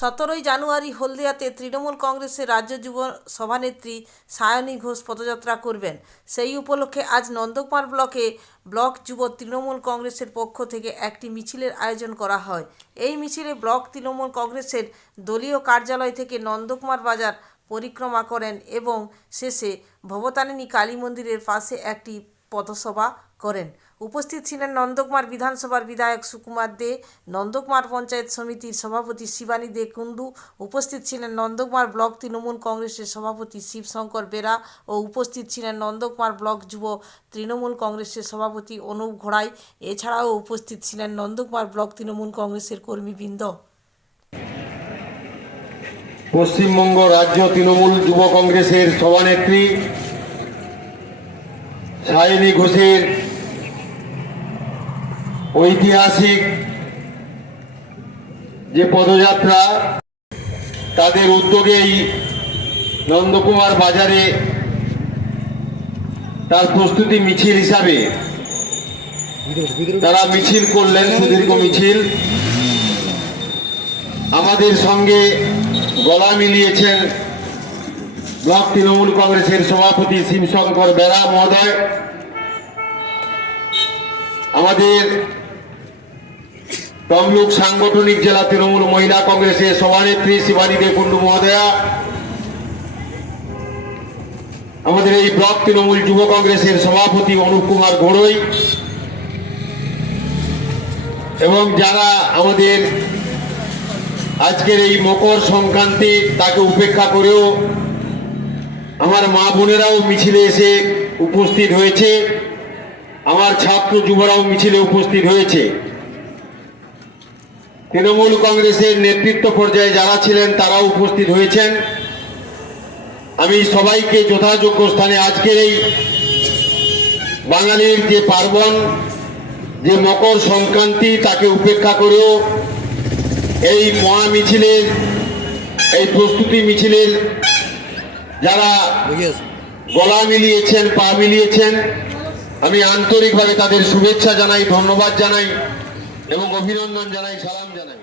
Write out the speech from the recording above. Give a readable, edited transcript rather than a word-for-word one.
17ই জানুয়ারি হলদিয়াতে তৃণমূল কংগ্রেসের রাজ্য যুব সভানেত্রী সায়নী ঘোষ পদযাত্রা করবেন। সেই উপলক্ষে আজ নন্দকুমার ব্লক যুব তৃণমূল কংগ্রেসের পক্ষ থেকে একটি মিছিলের আয়োজন করা হয়। এই মিছিলে ব্লক তৃণমূল কংগ্রেসের দলীয় কার্যালয় থেকে নন্দকুমার বাজার পরিক্রমা করেন এবং শেষে ভবতারিণী কালী মন্দিরের পাশে একটি পথসভা করেন। উপস্থিত ছিলেন নন্দকুমার বিধানসভার বিধায়ক সুকুমার দে, নন্দকুমার পঞ্চায়েত সমিতির সভাপতি শিবানী দে কুন্ডু, উপস্থিত ছিলেন নন্দকুমার ব্লক তৃণমূল কংগ্রেসের সভাপতি শিবশঙ্কর বেরা ও উপস্থিত ছিলেন নন্দকুমার ব্লক যুব তৃণমূল কংগ্রেসের সভাপতি অনুপ ঘোড়াই। এছাড়াও উপস্থিত ছিলেন নন্দকুমার ব্লক তৃণমূল কংগ্রেসের কর্মীবৃন্দ। পশ্চিমবঙ্গ রাজ্য তৃণমূল যুব কংগ্রেসের সভানেত্রী সায়নী ঘোষের ঐতিহাসিক যে পদযাত্রা, তাদের উদ্যোগেই নন্দকুমার বাজারে তার প্রস্তুতি মিছিল হিসাবে তারা মিছিল করলেন, সুদীর্ঘ মিছিল। আমাদের সঙ্গে গলা মিলিয়েছেন ব্লক তৃণমূল কংগ্রেসের সভাপতি শিবশঙ্কর বেরা মহোদয়, আমাদের তমলুক সাংগঠনিক জেলা তৃণমূল মহিলা কংগ্রেসের সভানেত্রী শিবানী দে কুন্ডু মহোদয়া, আমাদের এই ব্লক তৃণমূল যুব কংগ্রেসের সভাপতি অনুপ কুমার ঘোড়াই এবং যারা আমাদের আজকের এই মকর সংক্রান্তি তাকে উপেক্ষা করেও আমার মা বোনেরাও মিছিলে এসে উপস্থিত হয়েছে, আমার ছাত্র যুবরাও মিছিলে উপস্থিত হয়েছে। তৃণমূল কংগ্রেসের নেতৃত্ব পর্যায়ে যারা ছিলেন তারাও উপস্থিত হয়েছেন। আমি সবাইকে যথাযোগ্য স্থানে আজকের এই বাঙালির যে পার্বণ, যে মকর সংক্রান্তি, তাকে উপেক্ষা করেও এই মহা মিছিলের, এই প্রস্তুতি মিছিলের যারা গলা মিলিয়েছেন, পা মিলিয়েছেন, আমি আন্তরিকভাবে তাদের শুভেচ্ছা জানাই, ধন্যবাদ জানাই এবং অভিনন্দন জানাই, সালাম জানাই।